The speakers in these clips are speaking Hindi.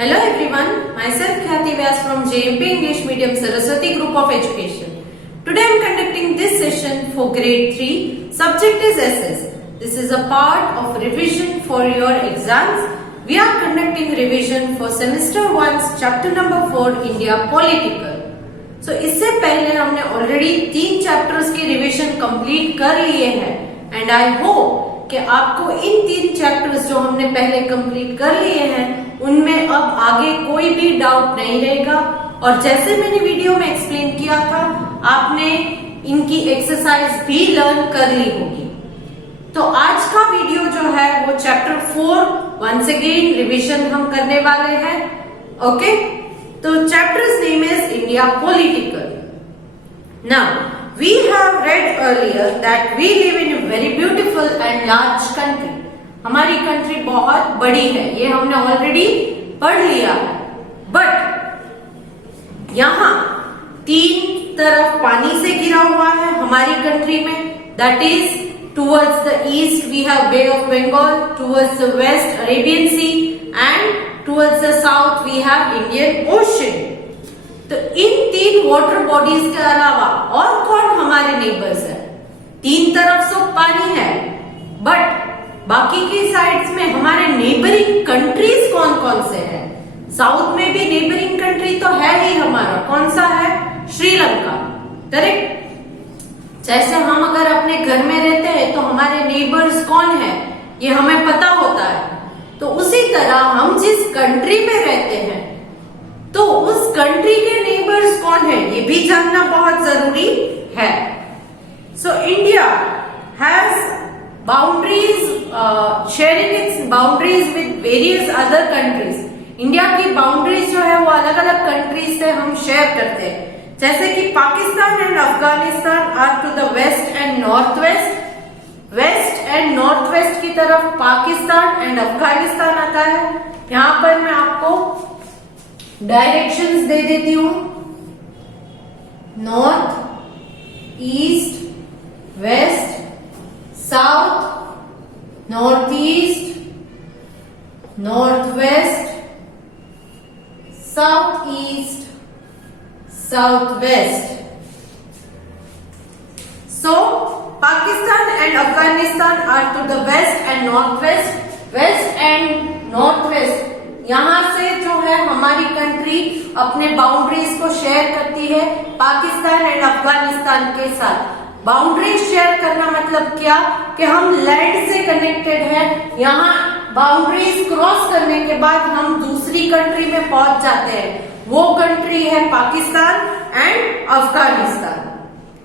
Hello everyone, myself Khyati Vyas from JMP English Medium Saraswati Group of Education. Today I am conducting this session for grade 3. Subject is SS. This is a part of revision for your exams. We are conducting revision for semester 1 chapter number 4 India Political. So इससे पहले हमने already 3 chapters की revision complete कर लिए हैं and I hope कि आपको इन 3 चैप्टर्स जो हमने पहले कंप्लीट कर लिए हैं उनमें अब आगे कोई भी डाउट नहीं रहेगा और जैसे मैंने वीडियो में एक्सप्लेन किया था आपने इनकी एक्सरसाइज भी लर्न कर ली होगी। तो आज का वीडियो जो है वो चैप्टर 4 वंस अगेन रिवीजन हम करने वाले हैं। ओके, तो chapters name is India political. Now we have read earlier that we live in a very beautiful and large country. हमारी कंट्री बहुत बड़ी है, ये हमने ऑलरेडी पढ़ लिया है। बट यहाँ 3 तरफ पानी से घिरा हुआ है हमारी कंट्री में। That is towards the east we have bay of Bengal, towards the west Arabian sea and towards the south we have Indian ocean. तो इन 3 वाटर बॉडीज के अलावा और कौन हमारे नेबर्स है? 3 तरफ से पानी है बट बाकी की साइड्स में हमारे नेबरिंग कंट्रीज कौन कौन से हैं? साउथ में भी नेबरिंग कंट्री तो है ही हमारा, कौन सा है? श्रीलंका, करेक्ट। जैसे हम अगर अपने घर में रहते हैं तो हमारे नेबर्स कौन है ये हमें पता होता है, तो उसी तरह हम जिस कंट्री में रहते हैं तो उस कंट्री के नेबर्स कौन है ये भी जानना बहुत जरूरी है। So India has boundaries, sharing it's boundaries with various other countries. India की बाउंड्रीज जो है वो अलग अलग कंट्रीज से हम शेयर करते हैं, जैसे कि Pakistan and Afghanistan are to the west and north west. West and north west की तरफ पाकिस्तान एंड अफगानिस्तान आता है। यहां पर मैं आपको डायरेक्शंस दे देती हूं, north, east, west, south, north east, north west, south east, south west. So Pakistan and Afghanistan are to the west and north west. West and north west यहां से जो है हमारी कंट्री अपने बाउंड्रीज को शेयर करती है पाकिस्तान एंड अफगानिस्तान के साथ। बाउंड्रीज शेयर करना मतलब क्या कि हम लैंड से कनेक्टेड है, यहाँ बाउंड्रीज क्रॉस करने के बाद हम दूसरी कंट्री में पहुंच जाते हैं, वो कंट्री है Pakistan and Afghanistan.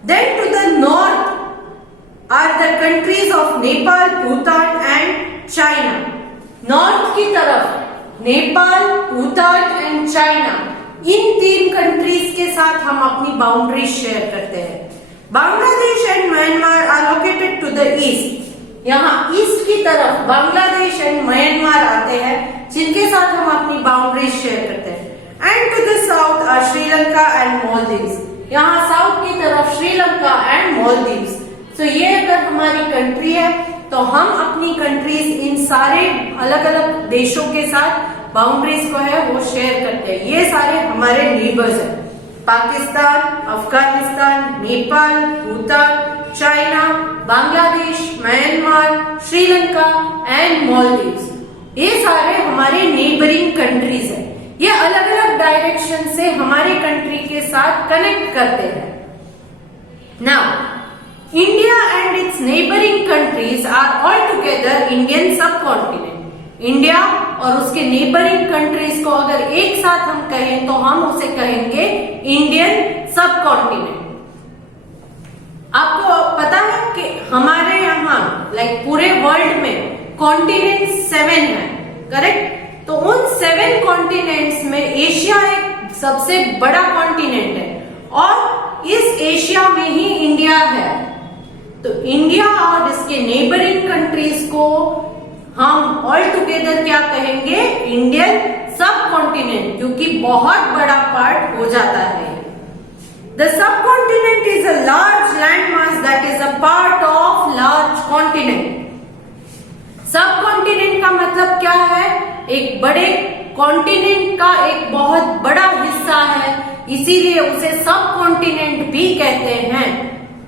Then to the north are the countries of Nepal, Bhutan and China. North की तरफ नेपाल, भूटान एंड चाइना, इन 3 कंट्रीज के साथ हम अपनी बाउंड्री शेयर करते हैं। Bangladesh and Myanmar are located to the east. यहाँ ईस्ट की तरफ बांग्लादेश एंड म्यांमार आते हैं जिनके साथ हम अपनी बाउंड्री शेयर करते हैं। And to the south are Sri Lanka and Maldives. यहाँ साउथ की तरफ श्रीलंका एंड मालदीव्स। तो ये अगर हमारी कंट्री है तो हम अपनी कंट्रीज इन सारे अलग अलग देशों के साथ बाउंड्रीज को है वो शेयर करते हैं। ये सारे हमारे नेबर्स हैं, Pakistan, Afghanistan, Nepal, Bhutan, China, Bangladesh, Myanmar, Sri Lanka and Maldives. ये सारे हमारे नेबरिंग कंट्रीज हैं। ये अलग अलग डायरेक्शन से हमारे कंट्री के साथ कनेक्ट करते हैं। Now India and its neighboring countries are altogether Indian subcontinent। India और उसके नेबरिंग कंट्रीज को अगर एक साथ हम कहें तो हम उसे कहेंगे इंडियन सबकॉन्टिनेंट। आपको पता है कि हमारे यहाँ पूरे वर्ल्ड में कॉन्टिनेंट 7 है, करेक्ट। तो उन 7 कॉन्टिनेंट्स में एशिया एक सबसे बड़ा कॉन्टिनेंट है और इस एशिया में ही इंडिया है। तो इंडिया और इसके नेबरिंग कंट्रीज को हम ऑल टुगेदर क्या कहेंगे? इंडियन सब कॉन्टिनेंट, क्योंकि बहुत बड़ा पार्ट हो जाता है। The sub continent is a large land mass that is a part of large continent. सब कॉन्टिनेंट का मतलब क्या है? एक बड़े कॉन्टिनेंट का एक बहुत बड़ा हिस्सा है, इसीलिए उसे सब कॉन्टिनेंट भी कहते हैं।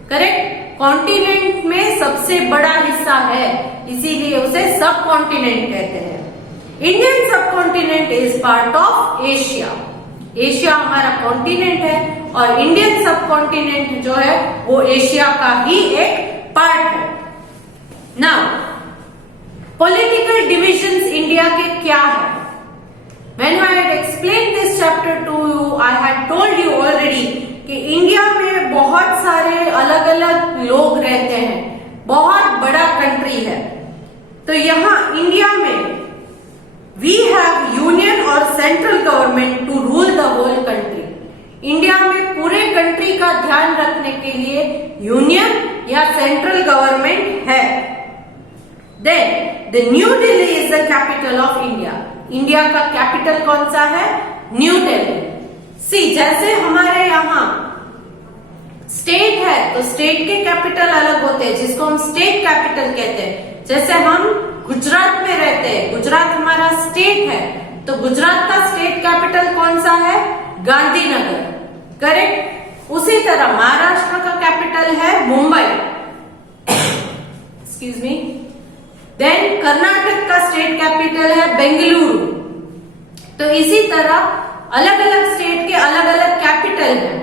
करेक्ट, कॉन्टिनेंट में सबसे बड़ा हिस्सा है, इसीलिए उसे सब कॉन्टिनेंट कहते हैं। इंडियन सब continent is part of Asia. Asia हमारा कॉन्टिनेंट है और इंडियन सब कॉन्टिनेंट जो है वो एशिया का ही एक पार्ट है। नाउ पॉलिटिकल डिविजन्स इंडिया के क्या है? When I had explained this chapter to you, I had told you already कि इंडिया में बहुत सारे अलग अलग लोग रहते हैं, बहुत बड़ा कंट्री है। तो यहाँ इंडिया में वी हैव यूनियन और central government to rule the whole country. India में पूरे कंट्री का ध्यान रखने के लिए यूनियन या सेंट्रल गवर्नमेंट है। Then the new Delhi is the capital of India. India का कैपिटल कौन सा है? न्यू दिल्ली। सी, जैसे हमारे यहाँ स्टेट है तो स्टेट के कैपिटल अलग होते हैं, जिसको हम स्टेट कैपिटल कहते हैं। जैसे हम गुजरात में रहते हैं, गुजरात हमारा स्टेट है, तो गुजरात का स्टेट कैपिटल कौन सा है? गांधीनगर। करेक्ट। उसी तरह महाराष्ट्र का कैपिटल है Mumbai. Excuse me. Then Karnataka का स्टेट कैपिटल है बेंगलुरु। तो इसी तरह अलग अलग स्टेट के अलग अलग कैपिटल हैं,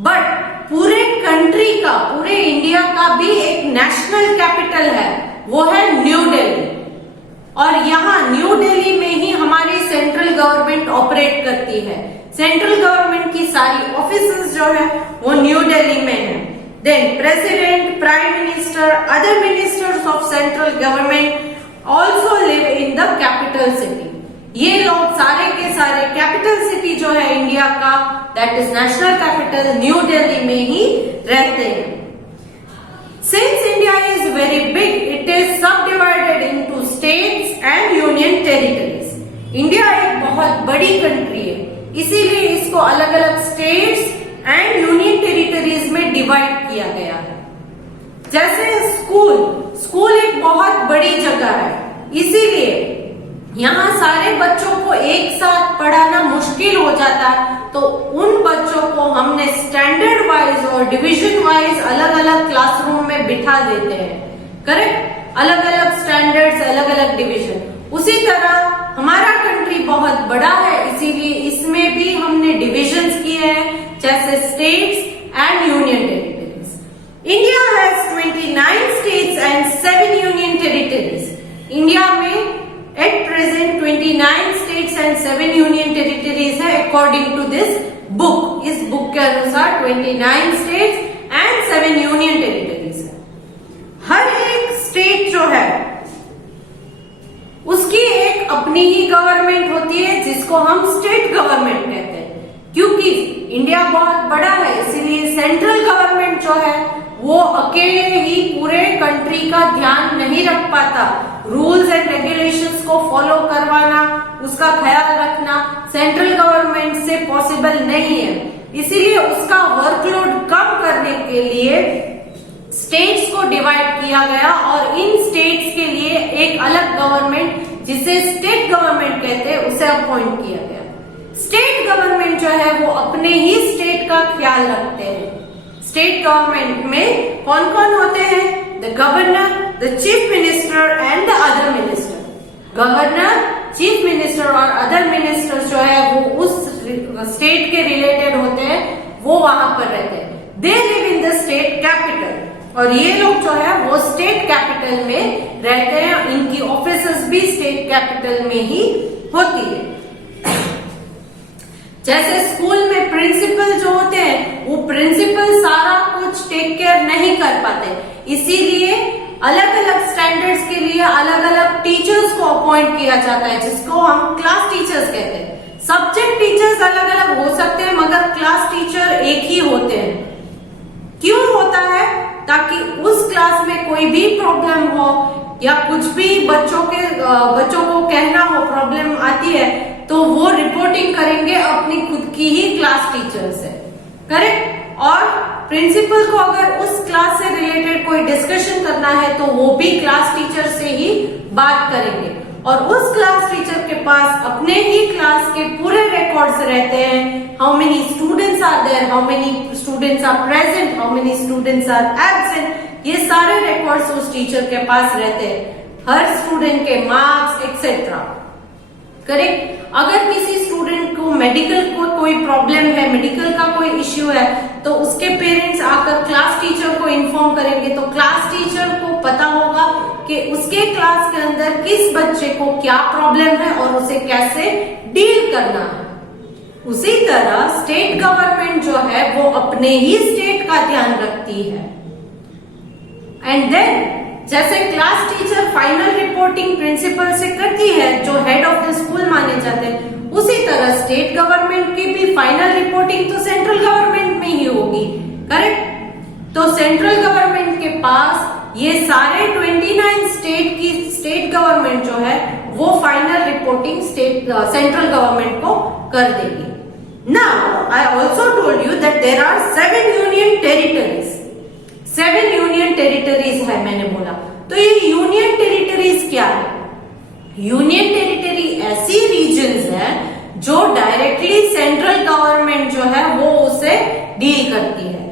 बट पूरे कंट्री का, पूरे इंडिया का भी एक नेशनल कैपिटल है, वो है न्यू दिल्ली। और यहाँ न्यू दिल्ली में ही हमारी सेंट्रल गवर्नमेंट ऑपरेट करती है। सेंट्रल गवर्नमेंट की सारी ऑफिसेस जो है वो न्यू दिल्ली में है। Then president, prime minister, other ministers of central government also live in the capital city. ये लोग सारे के सारे कैपिटल सिटी जो है इंडिया का, that is national capital, new Delhi में ही रहते हैं। Since India is very big, it is subdivided into states and union territories. India एक बहुत बड़ी कंट्री है, इसीलिए इसको अलग अलग स्टेट्स एंड यूनियन टेरिटरीज में डिवाइड किया गया है। जैसे स्कूल एक बहुत बड़ी जगह है, इसीलिए यहाँ सारे बच्चों को एक साथ पढ़ाना मुश्किल हो जाता है, तो उन बच्चों को हमने स्टैंडर्ड वाइज और डिवीजन वाइज अलग अलग क्लासरूम में बिठा देते हैं। करेक्ट, अलग अलग स्टैंडर्ड्स, अलग अलग डिवीजन। उसी तरह हमारा कंट्री बहुत बड़ा है, इसीलिए इसमें भी हमने डिविजन्स किए हैं, जैसे states and union territories. India has 29 states and 7 union territories. India में at present 29 states and 7 union territories है according to this book। इस बुक के अनुसार 29 states and 7 union territories है। हर एक स्टेट जो है उसकी एक अपनी ही गवर्नमेंट होती है, जिसको हम स्टेट गवर्नमेंट कहते हैं। क्योंकि इंडिया बहुत बड़ा है, इसीलिए सेंट्रल गवर्नमेंट जो है वो अकेले ही पूरे कंट्री का ध्यान नहीं रख पाता। रूल्स एंड रेगुलेशंस को फॉलो करवाना, उसका ख्याल रखना सेंट्रल गवर्नमेंट से पॉसिबल नहीं है। इसीलिए उसका वर्कलोड कम करने के लिए स्टेट्स को डिवाइड किया गया और इन स्टेट्स के लिए एक अलग गवर्नमेंट, जिसे स्टेट गवर्नमेंट कहते हैं, उसे अपॉइंट किया गया। स्टेट गवर्नमेंट जो है वो अपने ही स्टेट का ख्याल रखते हैं। स्टेट गवर्नमेंट में कौन कौन होते हैं? The governor, the chief minister and the other minister. Governor, chief minister और अदर मिनिस्टर जो है वो उस स्टेट के रिलेटेड होते हैं, वो वहां पर रहते हैं। They live in the state capital, और ये लोग जो है वो स्टेट कैपिटल में रहते हैं। इनकी ऑफिसेस भी स्टेट कैपिटल में ही होती है। जैसे स्कूल में प्रिंसिपल जो होते हैं, वो प्रिंसिपल सारा कुछ टेक केयर नहीं कर पाते, इसीलिए अलग अलग स्टैंडर्ड्स के लिए अलग अलग टीचर्स को अपॉइंट किया जाता है, जिसको हम क्लास टीचर्स कहते हैं। सब्जेक्ट टीचर्स अलग अलग हो सकते हैं, मगर क्लास टीचर एक ही होते हैं। क्यों होता है? ताकि उस क्लास में कोई भी प्रॉब्लम हो या कुछ भी बच्चों को कहना हो, प्रॉब्लम आती है, तो वो रिपोर्टिंग करेंगे अपनी खुद की ही क्लास टीचर से। करेक्ट। और प्रिंसिपल को अगर उस क्लास से रिलेटेड कोई डिस्कशन करना है तो वो भी क्लास टीचर से ही बात करेंगे। और उस क्लास टीचर के पास अपने ही क्लास के पूरे रिकॉर्ड्स रहते हैं। How many students are there, how many students are present, how many students are absent, ये सारे रिकॉर्ड्स उस टीचर के पास रहते हैं, हर स्टूडेंट के मार्क्स एक्सेट्रा। करेक्ट। अगर किसी स्टूडेंट को मेडिकल को कोई प्रॉब्लम है, मेडिकल का कोई इश्यू है, तो उसके पेरेंट्स आकर क्लास टीचर को इन्फॉर्म करेंगे, तो क्लास टीचर को पता होगा कि उसके क्लास के अंदर किस बच्चे को क्या प्रॉब्लम है और उसे कैसे डील करना है। उसी तरह स्टेट गवर्नमेंट जो है वो अपने ही स्टेट का ध्यान रखती है। एंड देन जैसे class teacher final reporting principal से करती है, जो हेड ऑफ द स्कूल माने जाते हैं, उसी तरह स्टेट गवर्नमेंट की भी फाइनल रिपोर्टिंग तो सेंट्रल गवर्नमेंट में ही होगी। करेक्ट। तो सेंट्रल गवर्नमेंट के पास ये सारे 29 स्टेट की स्टेट गवर्नमेंट जो है वो फाइनल रिपोर्टिंग सेंट्रल गवर्नमेंट को कर देगी। Now I also told you that there are 7 union territories. 7 union territories है मैंने बोला। तो ये यूनियन टेरिटरीज क्या है? यूनियन टेरिटरी ऐसी रीजन्स है जो डायरेक्टली सेंट्रल गवर्नमेंट जो है वो उसे डील करती है।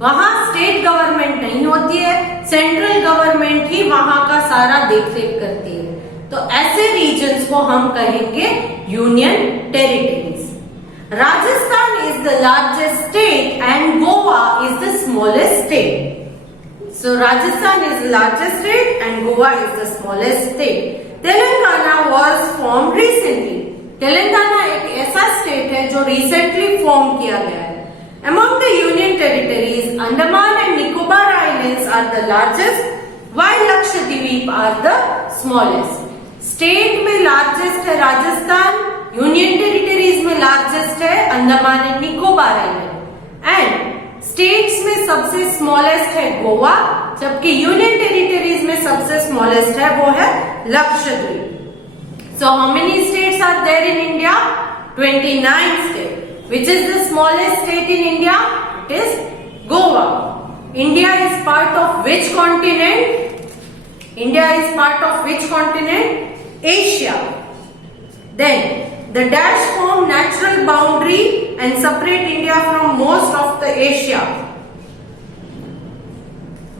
वहां स्टेट गवर्नमेंट नहीं होती है, सेंट्रल गवर्नमेंट ही वहां का सारा देखरेख करती है। तो ऐसे रीजन्स को हम कहेंगे union territories. Rajasthan is the largest state and Goa is the smallest state. So Rajasthan is the largest state and Goa is the smallest state. Telangana was formed recently. Telangana एक ऐसा स्टेट है जो रिसेंटली फॉर्म किया गया है। Among the union territories, Andaman and Nicobar Islands are the largest, while Lakshadweep are the smallest. State में लार्जेस्ट है राजस्थान, यूनियन टेरिटरीज में लार्जेस्ट है Andaman and Nicobar island, and states में सबसे स्मॉलेस्ट है गोवा, जबकि यूनियन टेरिटरीज में सबसे स्मॉलेस्ट है वो है Lakshadweep. So how many states are there in India? 29 state. Which is the smallest state in India? It is Goa. India is part of which continent? India is part of which continent? Asia. Then the dash form natural boundary and separate India from most of the Asia.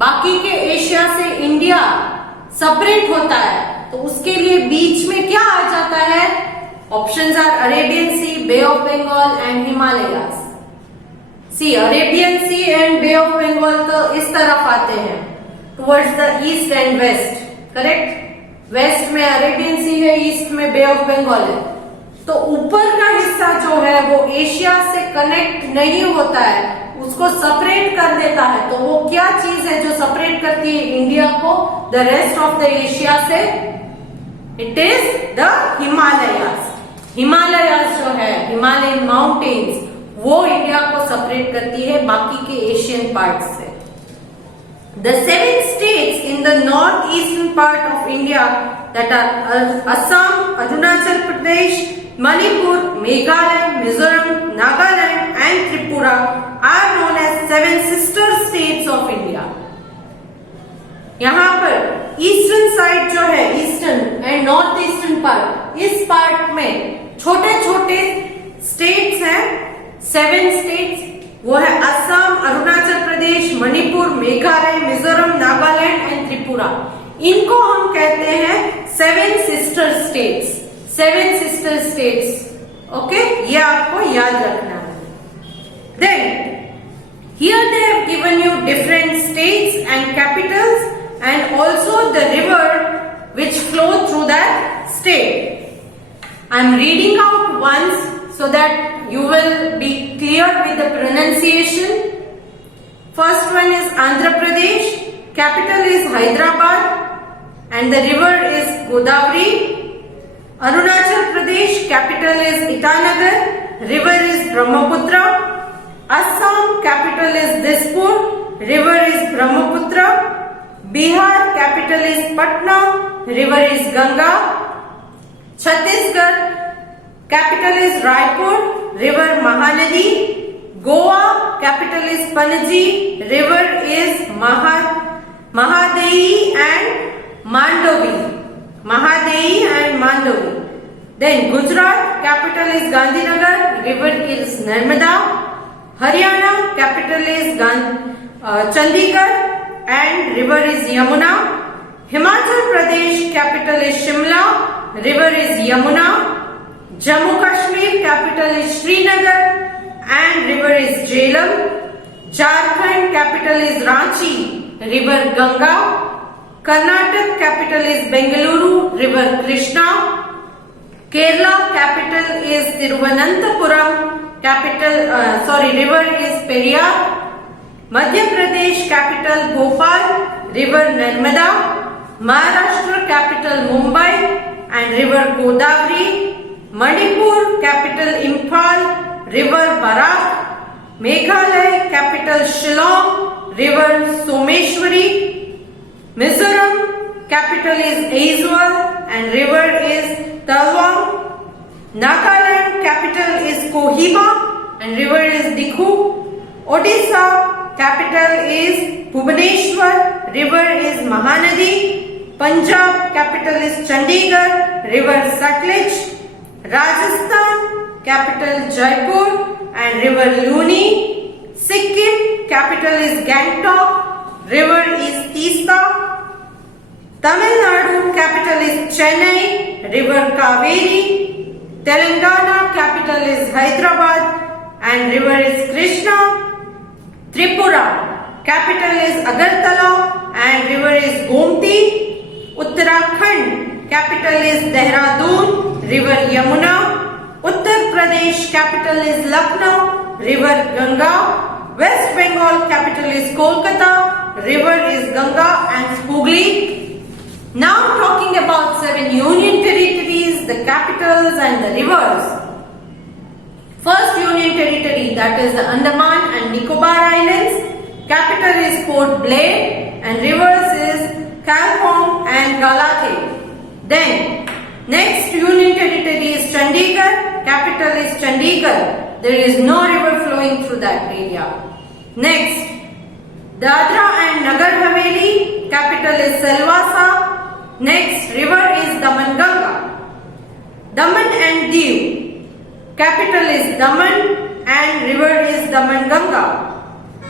बाकी के एशिया से इंडिया सेपरेट होता है, तो उसके लिए बीच में क्या आ जाता है? Options are Arabian sea, bay of Bengal and Himalayas. Sea Arabian sea and bay of Bengal तो इस तरफ आते हैं towards the east and west. Correct. West में अरेबियन सी है, ईस्ट में बे ऑफ बंगाल है। तो ऊपर का हिस्सा जो है वो एशिया से कनेक्ट नहीं होता है, उसको सेपरेट कर देता है। तो वो क्या चीज है जो सेपरेट करती है इंडिया को the rest of the Asia से? It is the Himalayas. Himalayas जो है, हिमालयन माउंटेन्स, वो इंडिया को सेपरेट करती है बाकी के एशियन पार्ट से। The 7 states in the northeastern part of India, that are Assam, Arunachal Pradesh, Manipur, Meghalaya, Mizoram, Nagaland and Tripura are known as 7 sister states of India. यहाँ पर ईस्टर्न साइड जो है, eastern and north eastern part, इस पार्ट में छोटे छोटे स्टेट्स हैं, 7 स्टेट्स। वो है असम, अरुणाचल प्रदेश, मणिपुर, मेघालय, मिजोरम, नागालैंड एंड त्रिपुरा। इनको हम कहते हैं 7 sister states. 7 sister states. Okay, ये आपको याद रखना है। Then here they have given you different states and capitals and also the river which flow through that state. I am reading out once so that you will be clear with the pronunciation. First one is Andhra Pradesh, capital is Hyderabad and the river is Godavari. Arunachal Pradesh, capital is Itanagar, river is Brahmaputra. Assam, capital is Dispur, river is Brahmaputra. Bihar, capital is Patna, river is Ganga. Chhattisgarh, capital is Raipur, river Mahanadi. Goa, capital is Panaji, river is Mahadayi and Mandovi. Mahadehi and Mandovi. Then Gujarat, capital is Gandhinagar, river is Narmada. Haryana, capital is Chandigarh and river is Yamuna. Himachal Pradesh, capital is Shimla, river is Yamuna. Jammu Kashmir, capital is Srinagar and river is Jhelum. Jharkhand, capital is Ranchi, river Ganga. Karnataka, capital is Bengaluru, river Krishna. Kerala, capital is Thiruvananthapuram, river is Periyar. Madhya Pradesh, capital Bhopal, river Narmada. Maharashtra, capital Mumbai and river Godavari. Manipur, capital Imphal, river Barak. Meghalaya, capital Shillong, river Someshwari. Mizoram, capital is Aizawl and river is Talwang. Nagaland, capital is Kohima and river is Dikhu. Odisha, capital is Bhubaneswar, river is Mahanadi. Punjab, capital is Chandigarh, river Sutlej. Rajasthan, capital Jaipur and river Luni. Sikkim, capital is Gangtok, river is Teesta. Tamil Nadu, capital is Chennai, river Kaveri. Telangana, capital is Hyderabad and river is Krishna. Tripura, capital is Agartala and river is Gomti. Uttarakhand, capital is Dehradun, river Yamuna. Uttar Pradesh, capital is Lucknow, river Ganga. West Bengal, capital is Kolkata, river is Ganga and Hooghly. Now talking about 7 union territories, the capitals and the rivers. First union territory, that is the Andaman and Nicobar Islands. Capital is Port Blair and rivers is Kalpong and Galathe. Then next union territory is Chandigarh. Capital is Chandigarh. There is no river flowing through that area. Next, Dadra and Nagar Haveli. Capital is Silvassa. Next, river is Daman-Ganga. Daman and Diu. Capital is Daman and river is Daman-Ganga.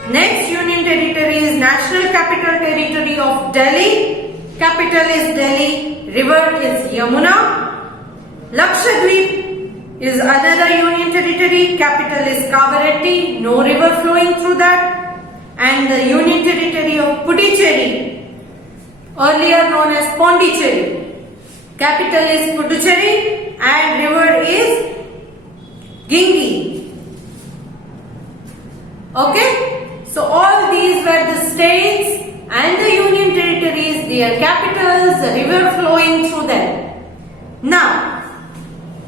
Next union territory is National Capital Territory of Delhi. Capital is Delhi. River is Yamuna. Lakshadweep is another union territory. Capital is Kavaratti. No river flowing through that. And the union territory of Puducherry, earlier known as Pondicherry. Capital is Puducherry and river is Gingi. Okay, so all these were the states and the union territories, their capitals, the river flowing through them. Now,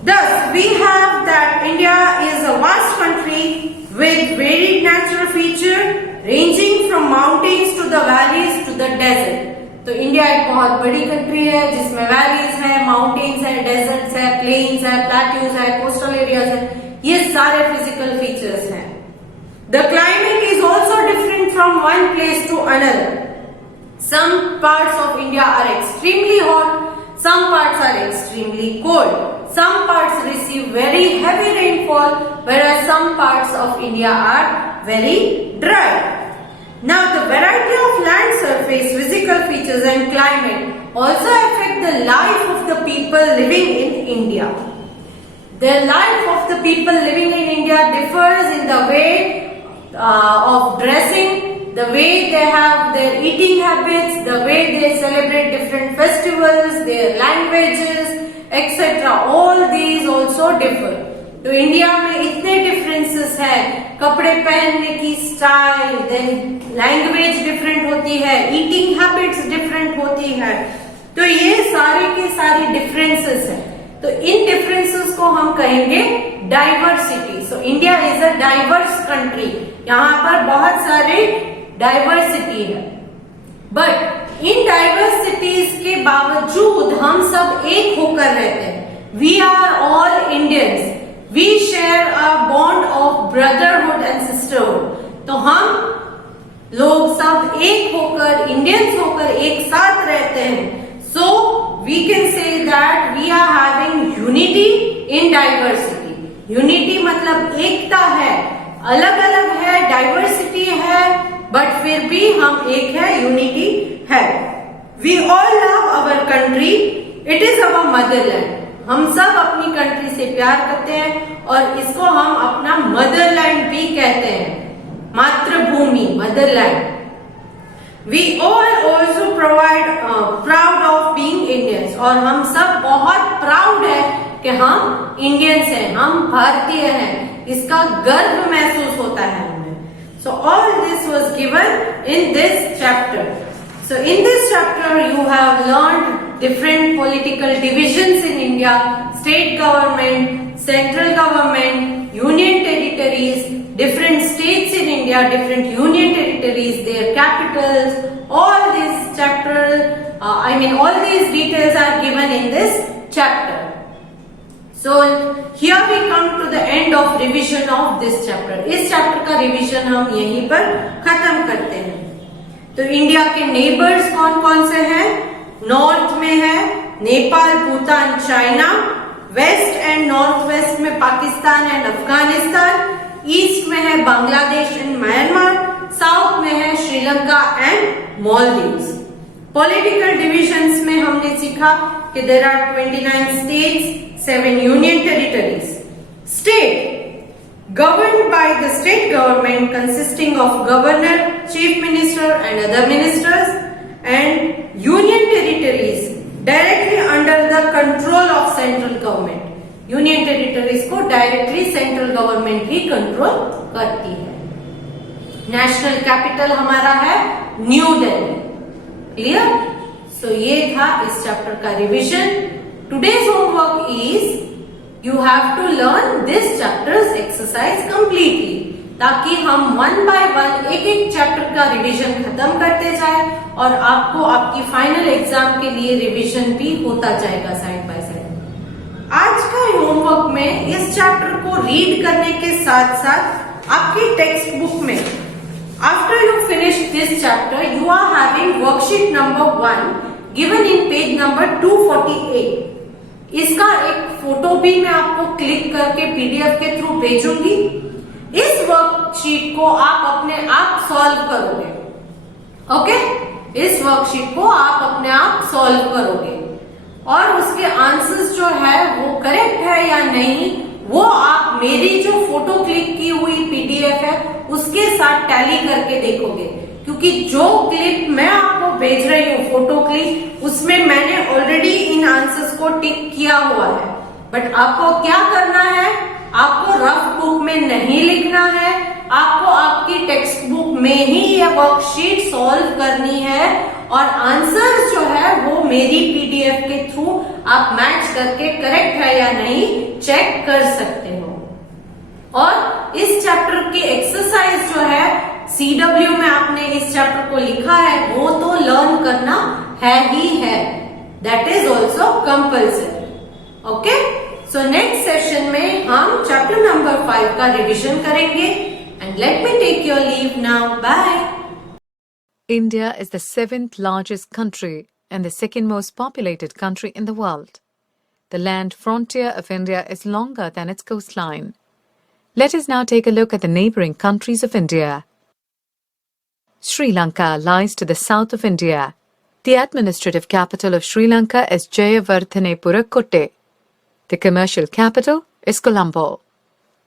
thus we have that India is a vast country with varied natural features ranging from mountains to the valleys to the desert. तो इंडिया एक बहुत बड़ी कंट्री है जिसमें वैलीज है, माउंटेन्स है, डेजर्ट्स है, प्लेन्स है, प्लेट्यूज है, कोस्टल एरियाज है, ये सारे फिजिकल फीचर्स हैं. The climate is also different from one place to another. Some parts of India are extremely hot, some parts are extremely cold. Some parts receive very heavy rainfall, whereas some parts of India are very dry. Now, the variety of land surface, physical features and climate also affect the life of the people living in India. The life of the people living in India differs in the way of dressing, the way they have their eating habits, the way they celebrate different festivals, their languages, etc. All these also differ. तो इंडिया में इतने डिफरेंसेस हैं, कपड़े पहनने की स्टाइल, देन लैंग्वेज डिफरेंट होती है, ईटिंग हैबिट्स डिफरेंट होती है, तो ये सारे के सारे डिफरेंसेस हैं. तो इन डिफरेंसेस को हम कहेंगे diversity. So India is a diverse country, यहाँ पर बहुत सारे डाइवर्सिटी है. बट इन डाइवर्सिटीज के बावजूद हम सब एक होकर रहते हैं. We are all Indians. We share a bond of brotherhood and sisterhood. तो हम लोग सब एक होकर, इंडियंस होकर एक साथ रहते हैं. So we can say that we are having unity in diversity. Unity मतलब एकता है, अलग अलग है, डाइवर्सिटी है, बट फिर भी हम एक है, यूनिटी है. We all love our country. It is our motherland. हम सब अपनी कंट्री से प्यार करते हैं और इसको हम अपना मदरलैंड भी कहते हैं, मातृभूमि, Motherland. We all also proud of being Indians. और हम सब बहुत प्राउड है कि हम इंडियंस हैं, हम भारतीय हैं, इसका गर्व महसूस होता है हमें. So all this was given in this chapter. So in this chapter you have learned different political divisions in India, state government, central government, union territories, different states in India, different union territories, their capitals, all these chapters, all these details are given in this chapter. So here we come to the end of revision of this chapter. इस chapter का revision हम यहीं पर खत्म करते हैं. तो इंडिया के नेबर्स कौन कौन से हैं? नॉर्थ में है Nepal, Bhutan, China. West and north west में पाकिस्तान एंड अफगानिस्तान. ईस्ट में है बांग्लादेश एंड म्यांमार. साउथ में है Sri Lanka and Maldives. Political divisions में हमने सीखा कि there are 29 states, 7 union territories. State governed by the state government consisting of governor, chief minister and other ministers, and union territories directly under the control of central government. Union territories को directly central government ही control करती है. National capital हमारा है न्यू दिल्ली. Clear? So ये था इस chapter का revision. Today's homework is you have to learn this chapter's exercise completely, ताकि हम one by one एक एक चैप्टर का रिवीजन खत्म करते जाए और आपको आपकी फाइनल एग्जाम के लिए रिवीजन भी होता जाएगा साइड बाय साइड. आज का होमवर्क में इस चैप्टर को रीड करने के साथ साथ आपकी टेक्स्ट बुक में after you finish this chapter you are having worksheet number 1 given in page number 248. इसका एक फोटो भी मैं आपको क्लिक करके पीडीएफ के थ्रू भेजूंगी. इस वर्कशीट को आप अपने आप सॉल्व करोगे. ओके, इस वर्कशीट को आप अपने आप सॉल्व करोगे और उसके आंसर्स जो है वो करेक्ट है या नहीं वो आप मेरी जो फोटो क्लिक की हुई पीडीएफ है उसके साथ टैली करके देखोगे. क्योंकि जो क्लिप मैं आपको भेज रही हूँ फोटो क्लिप, उसमें मैंने ऑलरेडी इन आंसर्स को टिक किया हुआ है. बट आपको क्या करना है, आपको रफ बुक में नहीं लिखना है, आपको आपकी टेक्स्ट बुक में ही ये वर्कशीट सॉल्व करनी है और आंसर्स जो है वो मेरी पीडीएफ के थ्रू आप मैच करके करेक्ट है या नहीं चेक कर सकते हो. और इस चैप्टर की एक्सरसाइज जो है CW में आपने इस चैप्टर को लिखा है वो तो लर्न करना है ही है. That is also compulsory. Okay, so next session में हम चैप्टर नंबर 5 का रिविजन करेंगे. And let me take your leave now. Bye. India is the 7th largest country and the second most populated country in the world. The land frontier of India is longer than its coastline. Let us now take a look at the neighbouring countries of India. Sri Lanka lies to the south of India. The administrative capital of Sri Lanka is Jayawardhanepura Kotte. The commercial capital is Colombo.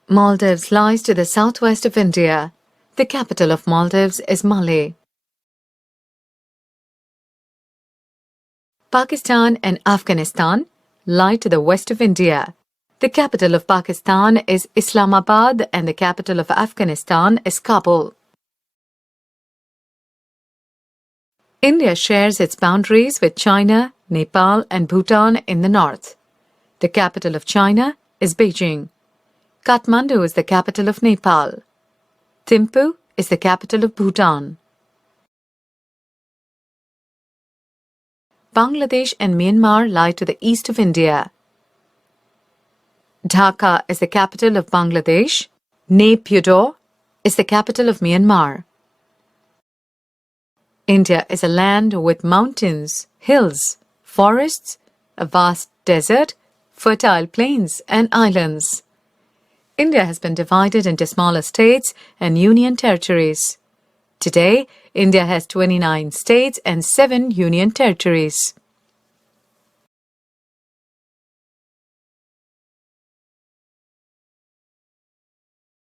Maldives lies to the southwest of India. The capital of Maldives is Malé. Pakistan and Afghanistan lie to the west of India. The capital of Pakistan is Islamabad and the capital of Afghanistan is Kabul. India shares its boundaries with China, Nepal and Bhutan in the north. The capital of China is Beijing. Kathmandu is the capital of Nepal. Thimphu is the capital of Bhutan. Bangladesh and Myanmar lie to the east of India. Dhaka is the capital of Bangladesh. Naypyidaw is the capital of Myanmar. India is a land with mountains, hills, forests a vast desert, fertile plains, and islands. India has been divided into smaller states and union territories. Today, India has 29 states and 7 union territories.